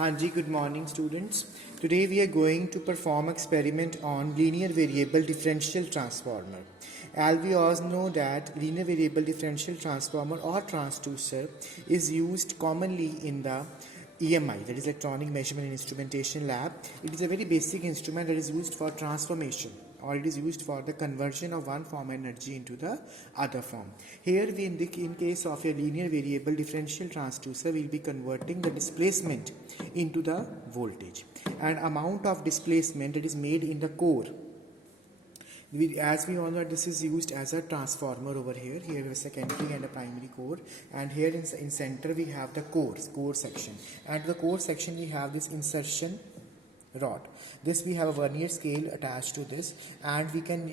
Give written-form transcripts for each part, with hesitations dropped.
Hanji, good morning students. Today we are going to perform experiment on linear variable differential transformer. As we all know that linear variable differential transformer or transducer is used commonly in the EMI, that is electronic measurement and instrumentation lab. It is a very basic instrument that is used for transformation, or it is used for the conversion of one form of energy into the other form. Here we in case of a linear variable differential transducer, we will be converting the displacement into the voltage, and amount of displacement that is made in the core. As we all know, this is used as a transformer over here. Here we have a secondary and a primary core, and here in center we have the core section, and the core section we have this insertion rod. This we have a vernier scale attached to this, and we can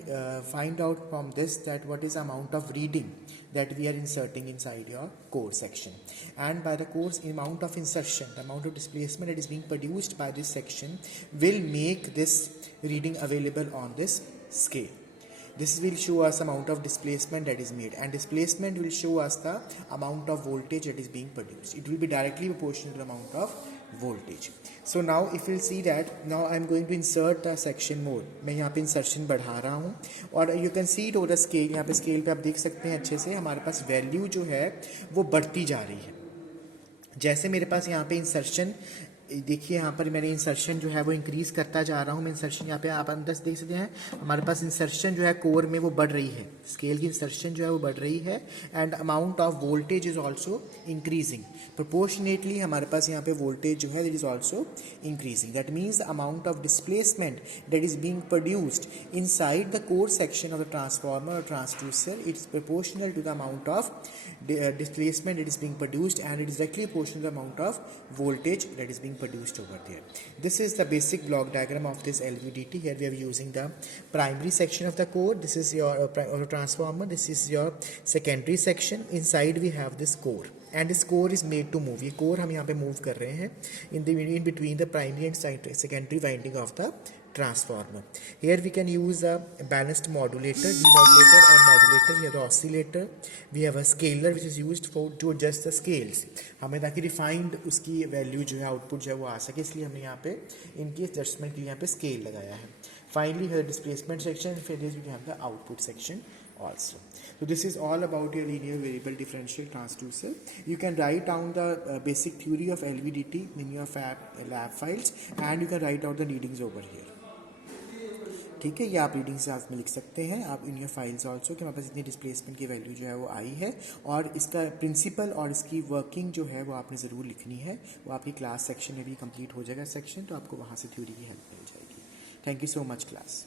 find out from this that what is the amount of reading that we are inserting inside your core section. And by the core's amount of insertion, the amount of displacement that is being produced by this section will make this reading available on this scale. This will show us amount of displacement that is made, and displacement will show us the amount of voltage that is being produced. It will be directly proportional to the amount of voltage. So now if you see that now I am going to insert the section more. मैं यहाँ पे insertion बढ़ा रहा हूँ, और you can see it over the scale. यहाँ पे scale पे आप देख सकते हैं अच्छे से हमारे पास value जो है वो बढ़ती जा रही है. जैसे मेरे पास यहाँ पे इंसर्शन, देखिए यहाँ पर मैंने इंसर्शन जो है वो इंक्रीज करता जा रहा हूँ. मैं इंसर्शन यहाँ पे आप अंदर देख सकते हैं हमारे पास इंसर्शन जो है कोर में वो बढ़ रही है. स्केल की इंसर्शन जो है वो बढ़ रही है, and amount of voltage is also increasing. Proportionately हमारे पास यहाँ पे वोल्टेज जो है that is also increasing. That means the amount of displacement that is being produced inside the core section of the transformer और transducer, it's proportional to the amount of displacement that is being produced, and it is directly proportional to the amount of voltage that is being produced over there. This is the basic block diagram of this LVDT. Here we are using the primary section of the core. This is your transformer. This is your secondary section. Inside we have this core, and this core is made to move. ये core हम यहाँ पे move कर रहे हैं in between the primary and secondary winding of the transformer. Here we can use a balanced modulator, demodulator and modulator. We have the oscillator. We have a scaler which is used to adjust the scales. हमें ताकि refined उसकी value जो है output जो है वो आ सके, इसलिए हमने यहाँ पे इनकी adjustment के लिए यहाँ पे scale लगाया है. Finally here displacement section, and finally we have the output section also. So this is all about your linear variable differential transducer. You can write down the basic theory of LVDT in your lab files, and you can write out the readings over here. ठीक है, ये आप reading से आप में लिख सकते हैं आप इन योर फाइल्स ऑल्सो कि हमारे पास इतनी डिस्प्लेसमेंट की वैल्यू जो है वो आई है, और इसका प्रिंसिपल और इसकी वर्किंग जो है वो आपने ज़रूर लिखनी है. वो आपकी क्लास सेक्शन में भी कंप्लीट हो जाएगा सेक्शन, तो आपको वहाँ से थ्योरी की हेल्प मिल जाएगी. Thank you so much class.